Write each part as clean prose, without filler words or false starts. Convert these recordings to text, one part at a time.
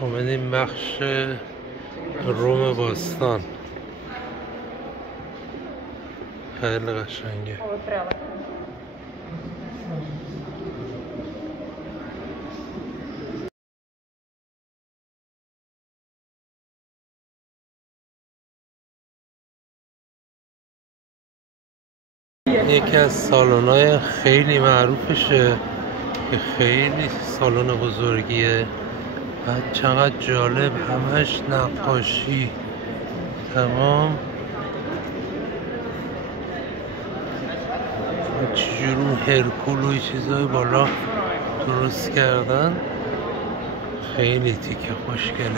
اومدیم بخش روم باستان. خیلی قشنگه. یکی از سالن‌های خیلی معروفشه که خیلی سالن بزرگیه. بعد چقدر جالب، همش نقاشی تمام. چجور هرکول و چیزای بالا درست کردن. خیلی تیکه خوشگله.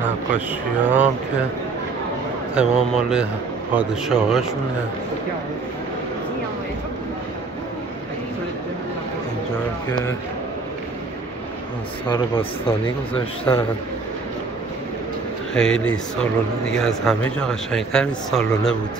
نقاشی هم که تمام مال پادشاه هاشونه. اینجا هم که آثار باستانی گذاشتن. خیلی سالن دیگه از همه جا قشنگتر این سالنه بود.